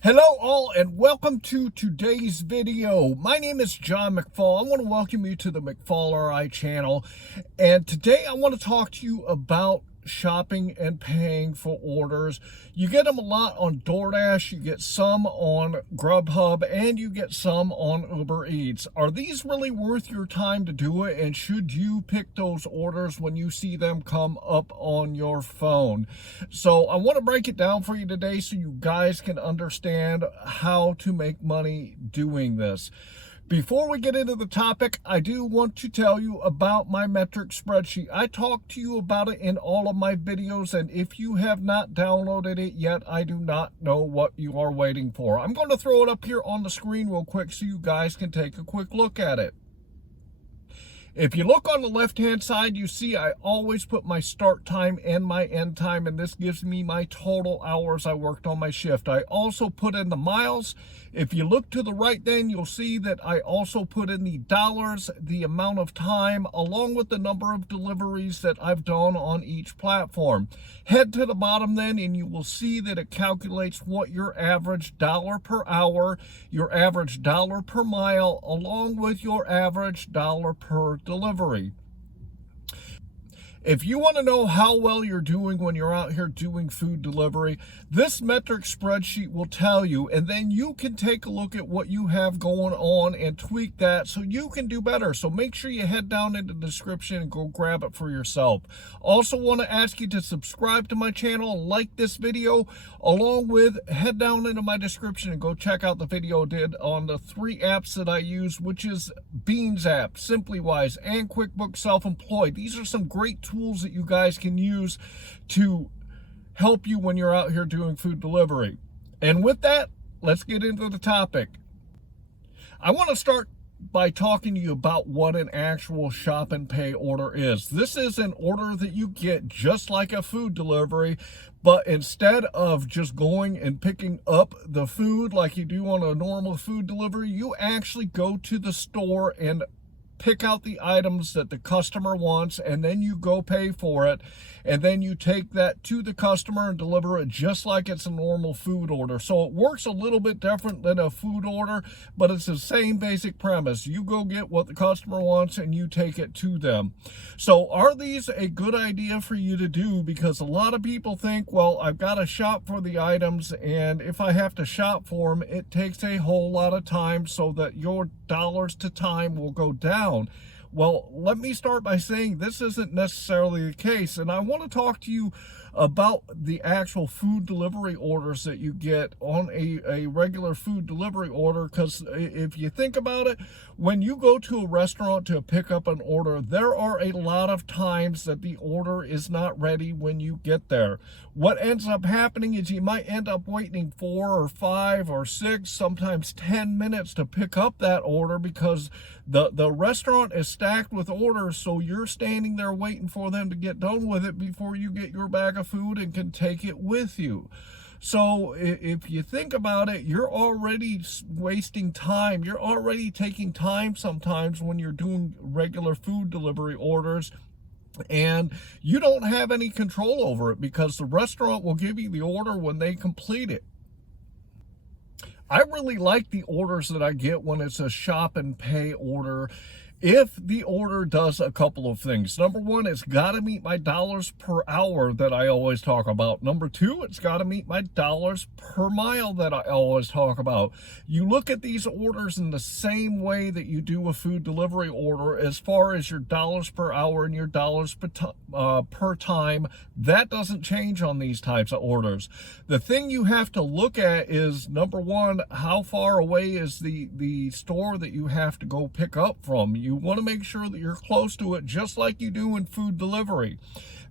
Hello all and welcome to today's video. My name is John McFall. I want to welcome you to the McFallRI channel. And today I want to talk to you about shopping and paying for orders. You get them a lot on DoorDash, you get some on GrubHub, and you get some on Uber Eats. Are these really worth your time to do it? And should you pick those orders when you see them come up on your phone? So I want to break it down for you today so you guys can understand how to make money doing this. Before we get into the topic, I do want to tell you about my metric spreadsheet. I talk to you about it in all of my videos, and if you have not downloaded it yet, I do not know what you are waiting for. I'm going to throw it up here on the screen real quick so you guys can take a quick look at it. If you look on the left-hand side, you see I always put my start time and my end time, and this gives me my total hours I worked on my shift. I also put in the miles. If you look to the right, then you'll see that I also put in the dollars, the amount of time, along with the number of deliveries that I've done on each platform. Head to the bottom then, and you will see that it calculates what your average dollar per hour, your average dollar per mile, along with your average dollar per delivery. If you want to know how well you're doing when you're out here doing food delivery, this metric spreadsheet will tell you, and then you can take a look at what you have going on and tweak that so you can do better. So make sure you head down into the description and go grab it for yourself. Also want to ask you to subscribe to my channel and like this video, along with head down into my description and go check out the video I did on the 3 apps that I use, which is Beans app, SimplyWise, and QuickBooks Self-Employed. These are some great tools that you guys can use to help you when you're out here doing food delivery. And with that, let's get into the topic. I want to start by talking to you about what an actual shop and pay order is. This is an order that you get just like a food delivery, but instead of just going and picking up the food like you do on a normal food delivery, you actually go to the store and pick out the items that the customer wants, and then you go pay for it, and then you take that to the customer and deliver it just like it's a normal food order. So it works a little bit different than a food order, but it's the same basic premise. You go get what the customer wants and you take it to them. So are these a good idea for you to do? Because a lot of people think, well, I've got to shop for the items, and if I have to shop for them, it takes a whole lot of time, so that your dollars to time will go down. Well, let me start by saying this isn't necessarily the case, and I want to talk to you about the actual food delivery orders that you get on a regular food delivery order, because if you think about it, when you go to a restaurant to pick up an order, there are a lot of times that the order is not ready when you get there. What ends up happening is you might end up waiting 4 or 5 or 6, sometimes 10 minutes to pick up that order, because the restaurant is stacked with orders, so you're standing there waiting for them to get done with it before you get your bag of food and can take it with you. So if you think about it, you're already wasting time. You're already taking time sometimes when you're doing regular food delivery orders, and you don't have any control over it because the restaurant will give you the order when they complete it. I really like the orders that I get when it's a shop and pay order, if the order does a couple of things. Number one, it's got to meet my dollars per hour that I always talk about. Number two, it's got to meet my dollars per mile that I always talk about. You look at these orders in the same way that you do a food delivery order, as far as your dollars per hour and your dollars per time. That doesn't change on these types of orders. The thing you have to look at is, number one, how far away is the store that you have to go pick up from. You want to make sure that you're close to it, just like you do in food delivery.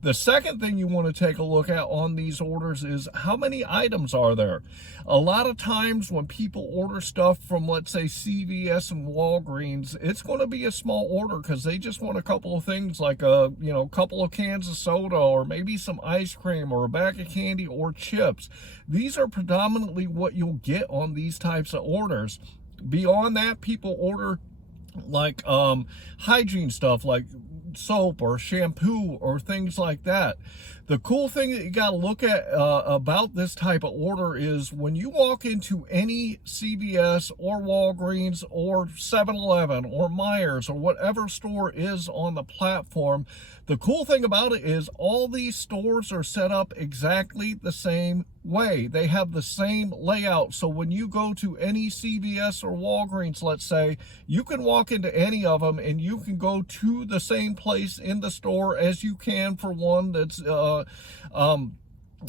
The second thing you want to take a look at on these orders is how many items are there. A lot of times when people order stuff from, let's say, CVS and Walgreens, it's going to be a small order because they just want a couple of things, like a couple of cans of soda, or maybe some ice cream, or a bag of candy, or chips. These are predominantly what you'll get on these types of orders. Beyond that, people order like hygiene stuff like soap or shampoo or things like that. The cool thing that you got to look at about this type of order is when you walk into any CVS or Walgreens or 7-Eleven or Meijers or whatever store is on the platform, the cool thing about it is all these stores are set up exactly the same way. They have the same layout. So when you go to any CVS or Walgreens, let's say, you can walk into any of them and you can go to the same place in the store as you can for one that's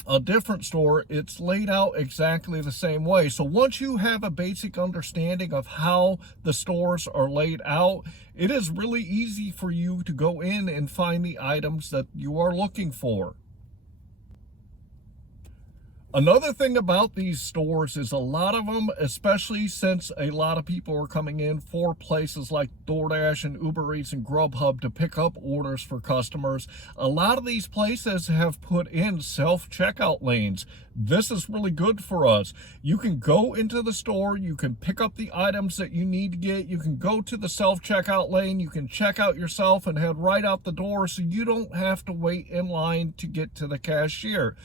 a different store. It's laid out exactly the same way. So once you have a basic understanding of how the stores are laid out, it is really easy for you to go in and find the items that you are looking for. Another thing about these stores is a lot of them, especially since a lot of people are coming in for places like DoorDash and Uber Eats and GrubHub to pick up orders for customers, a lot of these places have put in self-checkout lanes. This is really good for us. You can go into the store, you can pick up the items that you need to get, you can go to the self-checkout lane, you can check out yourself and head right out the door so you don't have to wait in line to get to the cashier.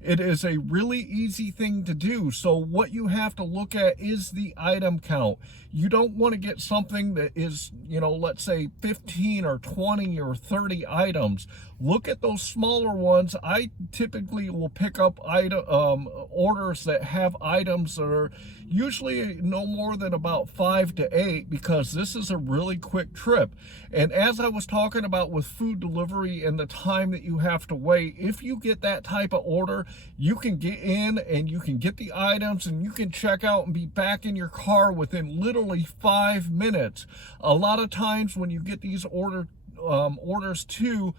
It is a really easy thing to do. So what you have to look at is the item count. You don't want to get something that is, let's say 15 or 20 or 30 items. Look at those smaller ones. I typically will pick up orders that have items that are usually no more than about 5 to 8, because this is a really quick trip. And as I was talking about with food delivery and the time that you have to wait, if you get that type of order, you can get in and you can get the items and you can check out and be back in your car within literally 5 minutes. A lot of times when you get these orders too,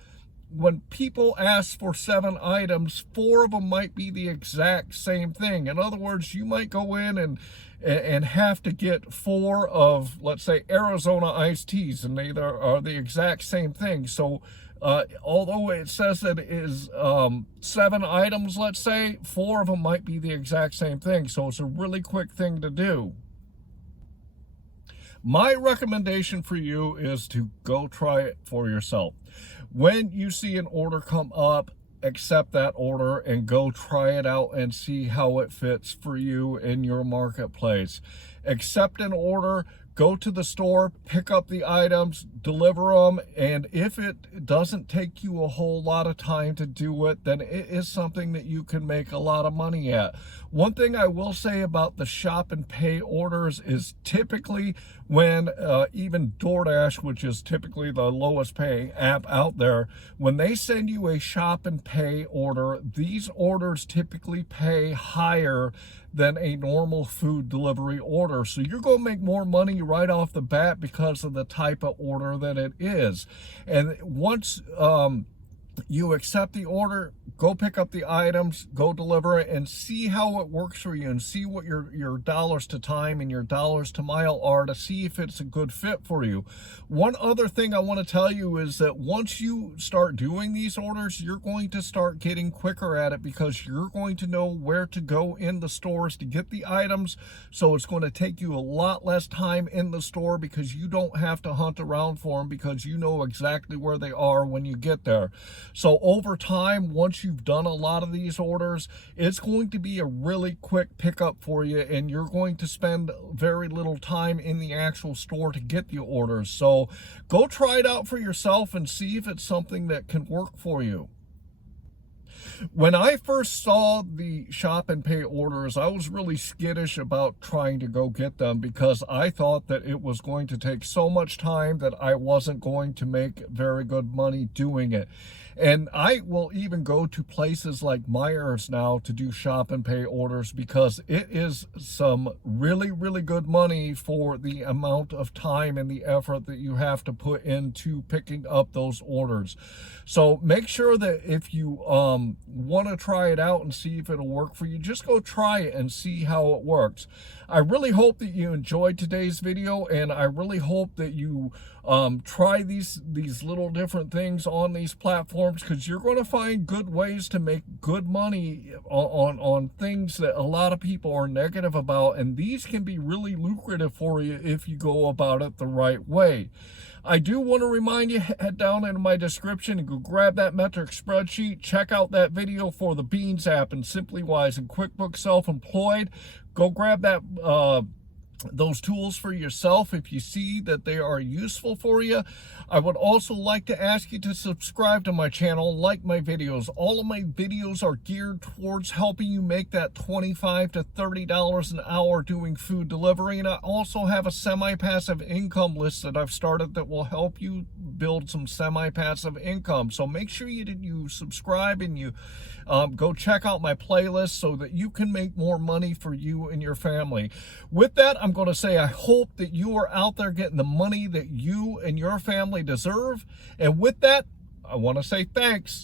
when people ask for 7 items, 4 of them might be the exact same thing. In other words, you might go in and have to get 4 of, let's say, Arizona iced teas, and they are the exact same thing. So although it says that it is 7 items, let's say, 4 of them might be the exact same thing. So it's a really quick thing to do. My recommendation for you is to go try it for yourself. When you see an order come up, accept that order and go try it out and see how it fits for you in your marketplace. Accept an order, go to the store, pick up the items, deliver them, and if it doesn't take you a whole lot of time to do it, then it is something that you can make a lot of money at. One thing I will say about the shop and pay orders is typically when even DoorDash, which is typically the lowest paying app out there, when they send you a shop and pay order, these orders typically pay higher than a normal food delivery order. So you're going to make more money right off the bat because of the type of order that it is. And once you accept the order, go pick up the items, go deliver it, and see how it works for you and see what your dollars to time and your dollars to mile are to see if it's a good fit for you. One other thing I want to tell you is that once you start doing these orders, you're going to start getting quicker at it because you're going to know where to go in the stores to get the items. So it's going to take you a lot less time in the store because you don't have to hunt around for them because you know exactly where they are when you get there. So over time, once you've done a lot of these orders, it's going to be a really quick pickup for you, and you're going to spend very little time in the actual store to get the orders. So go try it out for yourself and see if it's something that can work for you. When I first saw the shop and pay orders, I was really skittish about trying to go get them because I thought that it was going to take so much time that I wasn't going to make very good money doing it. And I will even go to places like Meijers now to do shop and pay orders because it is some really, really good money for the amount of time and the effort that you have to put into picking up those orders. So make sure that if you want to try it out and see if it'll work for you, just go try it and see how it works. I really hope that you enjoyed today's video, and I really hope that you try these little different things on these platforms platforms, because you're going to find good ways to make good money on things that a lot of people are negative about, and these can be really lucrative for you if you go about it the right way. I do want to remind you, head down into my description and go grab that metric spreadsheet. Check out that video for the Beans app and SimplyWise and QuickBooks Self-Employed. Go grab that those tools for yourself if you see that they are useful for you. I would also like to ask you to subscribe to my channel, like my videos. All of my videos are geared towards helping you make that $25 to $30 an hour doing food delivery. And I also have a semi-passive income list that I've started that will help you build some semi-passive income. So make sure you subscribe and you go check out my playlist so that you can make more money for you and your family. With that, I'm going to say I hope that you are out there getting the money that you and your family deserve. And with that, I want to say thanks.